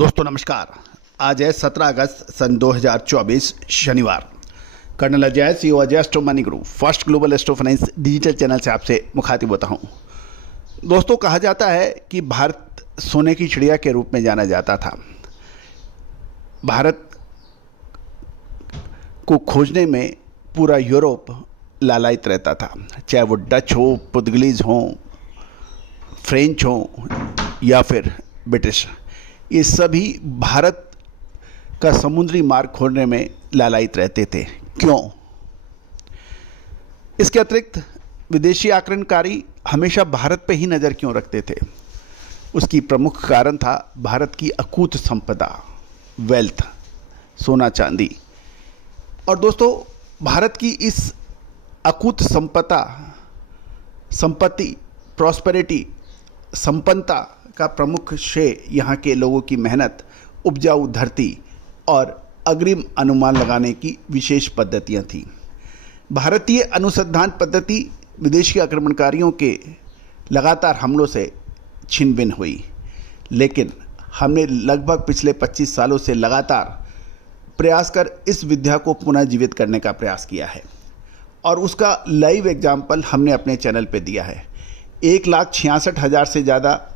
दोस्तों नमस्कार। आज है 17 अगस्त सन 2024 शनिवार। Colonel Ajay CEO Ajay astro money group first global astro finance digital channel से आपसे मुखातिब होता हूं। दोस्तों कहा जाता है कि भारत सोने की चिड़िया के रूप में जाना जाता था। भारत को खोजने में पूरा यूरोप लालायित रहता था, चाहे वो डच हो, पुर्तगालीज हो, फ्रेंच हो या फिर ब्रिटिश। ये सभी भारत का समुद्री मार्ग खोजने में लालायित रहते थे। क्यों? इसके अतिरिक्त विदेशी आक्रमणकारी हमेशा भारत पे ही नज़र क्यों रखते थे? उसकी प्रमुख कारण था भारत की अकूत संपदा, वेल्थ, सोना चांदी। और दोस्तों भारत की इस अकूत संपत्ति, प्रॉस्पेरिटी, संपन्नता का प्रमुख श्रेय यहाँ के लोगों की मेहनत, उपजाऊ धरती और अग्रिम अनुमान लगाने की विशेष पद्धतियाँ थीं। भारतीय अनुसंधान पद्धति विदेशी आक्रमणकारियों के लगातार हमलों से छिन भिन्न हुई, लेकिन हमने लगभग पिछले 25 सालों से लगातार प्रयास कर इस विद्या को पुनः जीवित करने का प्रयास किया है और उसका लाइव एग्जाम्पल हमने अपने चैनल पे दिया है। 1,66,000 से ज़्यादा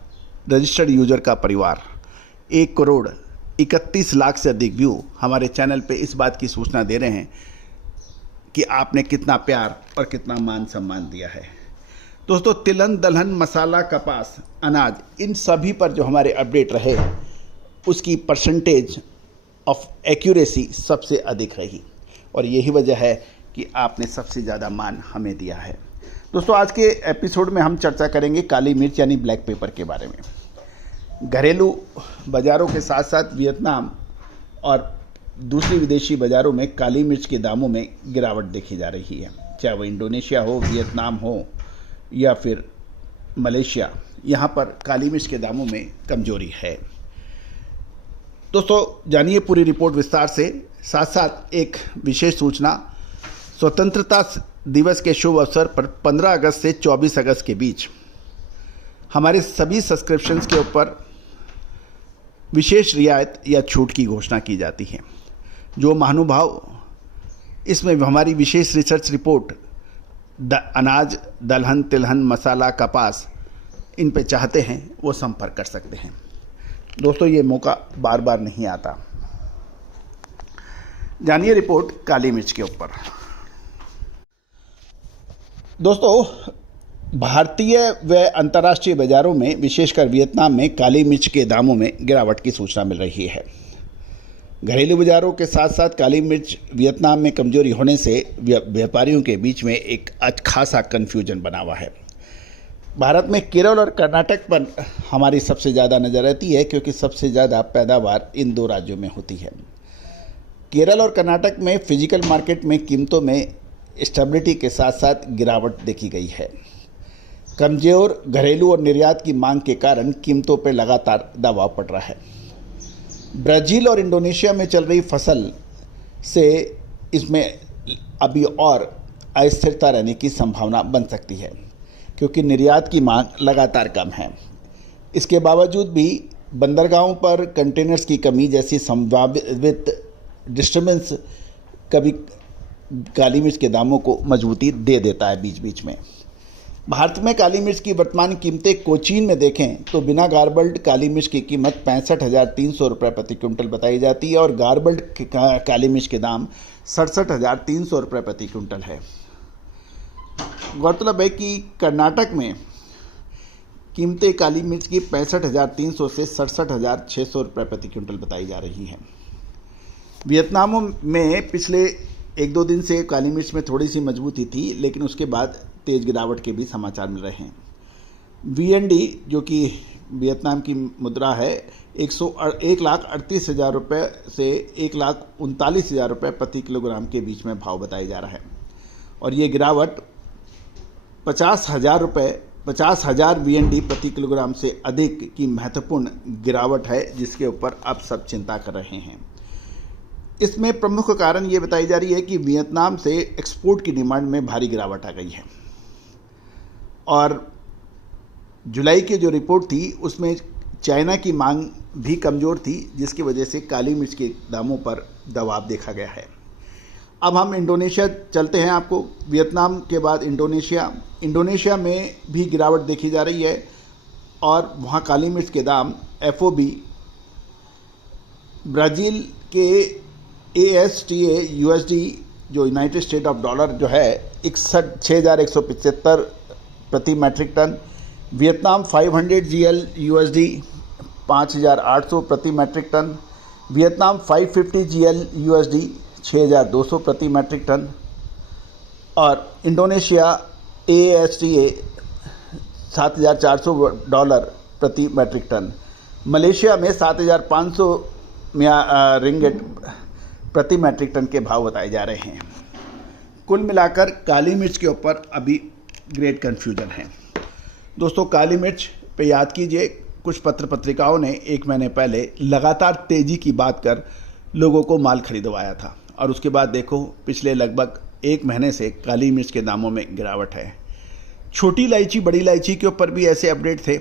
रजिस्टर्ड यूजर का परिवार, 1,31,00,000 से अधिक व्यू हमारे चैनल पे इस बात की सूचना दे रहे हैं कि आपने कितना प्यार और कितना मान सम्मान दिया है। दोस्तों तिलहन, दलहन, मसाला, कपास, अनाज, इन सभी पर जो हमारे अपडेट रहे उसकी परसेंटेज ऑफ एक्यूरेसी सबसे अधिक रही और यही वजह है कि आपने सबसे ज़्यादा मान हमें दिया है। दोस्तों आज के एपिसोड में हम चर्चा करेंगे काली मिर्च यानी ब्लैक पेपर के बारे में। घरेलू बाज़ारों के साथ साथ वियतनाम और दूसरी विदेशी बाज़ारों में काली मिर्च के दामों में गिरावट देखी जा रही है, चाहे वो इंडोनेशिया हो, वियतनाम हो या फिर मलेशिया। यहाँ पर काली मिर्च के दामों में कमजोरी है। दोस्तों जानिए पूरी रिपोर्ट विस्तार से। साथ साथ एक विशेष सूचना, स्वतंत्रता दिवस के शुभ अवसर पर 15 अगस्त से 24 अगस्त के बीच हमारे सभी सब्सक्रिप्शंस के ऊपर विशेष रियायत या छूट की घोषणा की जाती है। जो महानुभाव इसमें हमारी विशेष रिसर्च रिपोर्ट अनाज, दलहन, तिलहन, मसाला, कपास इन पे चाहते हैं वो संपर्क कर सकते हैं। दोस्तों ये मौका बार बार नहीं आता। जानिए रिपोर्ट काली मिर्च के ऊपर। दोस्तों भारतीय व अंतर्राष्ट्रीय बाज़ारों में विशेषकर वियतनाम में काली मिर्च के दामों में गिरावट की सूचना मिल रही है। घरेलू बाज़ारों के साथ साथ काली मिर्च वियतनाम में कमजोरी होने से व्यापारियों के बीच में एक खासा कन्फ्यूजन बना हुआ है। भारत में केरल और कर्नाटक पर हमारी सबसे ज़्यादा नज़र रहती है क्योंकि सबसे ज़्यादा पैदावार इन दो राज्यों में होती है। केरल और कर्नाटक में फिजिकल मार्केट में कीमतों में स्टेबिलिटी के साथ साथ गिरावट देखी गई है। कमजोर घरेलू और निर्यात की मांग के कारण कीमतों पर लगातार दबाव पड़ रहा है। ब्राज़ील और इंडोनेशिया में चल रही फसल से इसमें अभी और अस्थिरता रहने की संभावना बन सकती है क्योंकि निर्यात की मांग लगातार कम है। इसके बावजूद भी बंदरगाहों पर कंटेनर्स की कमी जैसी संभावित डिस्टर्बेंस कभी काली मिर्च के दामों को मजबूती दे देता है बीच बीच में। भारत में काली मिर्च की वर्तमान कीमतें कोचीन में देखें तो बिना गार्बल्ड काली मिर्च की कीमत 65,300 रुपये प्रति क्विंटल बताई जाती है और गार्बल्ड काली मिर्च के दाम 67,300 रुपये प्रति क्विंटल है। गौरतलब है कि कर्नाटक में कीमतें काली मिर्च की 65,300 से 67,600 रुपये प्रति क्विंटल बताई जा रही हैं। वियतनाम में पिछले 1-2 दिन से काली मिर्च में थोड़ी सी मजबूती थी, लेकिन उसके बाद तेज़ गिरावट के भी समाचार मिल रहे हैं। VND जो कि वियतनाम की मुद्रा है 1,38,000 रुपये से 1,39,000 रुपये प्रति किलोग्राम के बीच में भाव बताया जा रहा है और ये गिरावट 50,000 VND प्रति किलोग्राम से अधिक की महत्वपूर्ण गिरावट है जिसके ऊपर अब सब चिंता कर रहे हैं। इसमें प्रमुख कारण ये बताई जा रही है कि वियतनाम से एक्सपोर्ट की डिमांड में भारी गिरावट आ गई है और जुलाई की जो रिपोर्ट थी उसमें चाइना की मांग भी कमज़ोर थी, जिसकी वजह से काली मिर्च के दामों पर दबाव देखा गया है। अब हम इंडोनेशिया चलते हैं। आपको वियतनाम के बाद इंडोनेशिया में भी गिरावट देखी जा रही है और वहाँ काली मिर्च के दाम FOB ब्राज़ील के ASTA USD जो यूनाइटेड स्टेट ऑफ डॉलर जो है 61,175 प्रति metric ton, Vietnam 500 GL USD 5,800 प्रति metric ton, Vietnam 550 GL USD 6,200 प्रति मैट्रिक टन और इंडोनेशिया ASTA $7,400 प्रति मैट्रिक टन। मलेशिया में 7,500 रिंगिट प्रति मैट्रिक टन के भाव बताए जा रहे हैं। कुल मिलाकर काली मिर्च के ऊपर अभी ग्रेट कन्फ्यूजन है। दोस्तों, काली मिर्च पे याद कीजिए, कुछ पत्र पत्रिकाओं ने 1 महीने पहले लगातार तेज़ी की बात कर लोगों को माल खरीदवाया था और उसके बाद देखो पिछले लगभग 1 महीने से काली मिर्च के दामों में गिरावट है। छोटी इलायची, बड़ी इलायची के ऊपर भी ऐसे अपडेट थे।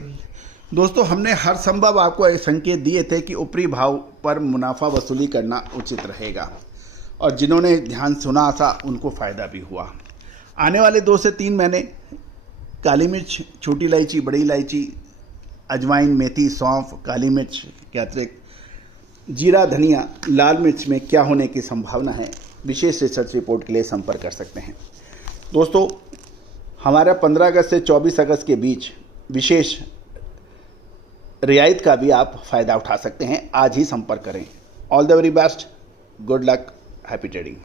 दोस्तों, हमने हर संभव आपको संकेत दिए थे कि ऊपरी भाव पर मुनाफा वसूली करना उचित रहेगा और जिन्होंने ध्यान सुना था उनको फ़ायदा भी हुआ। आने वाले 2 से 3 महीने काली मिर्च, छोटी इलायची, बड़ी इलायची, अजवाइन, मेथी, सौंफ, काली मिर्च के अतिरिक्त जीरा, धनिया, लाल मिर्च में क्या होने की संभावना है, विशेष रिसर्च रिपोर्ट के लिए संपर्क कर सकते हैं। दोस्तों, हमारा 15 अगस्त से 24 अगस्त के बीच विशेष रियायत का भी आप फ़ायदा उठा सकते हैं। आज ही संपर्क करें। All the very best, good luck, happy trading.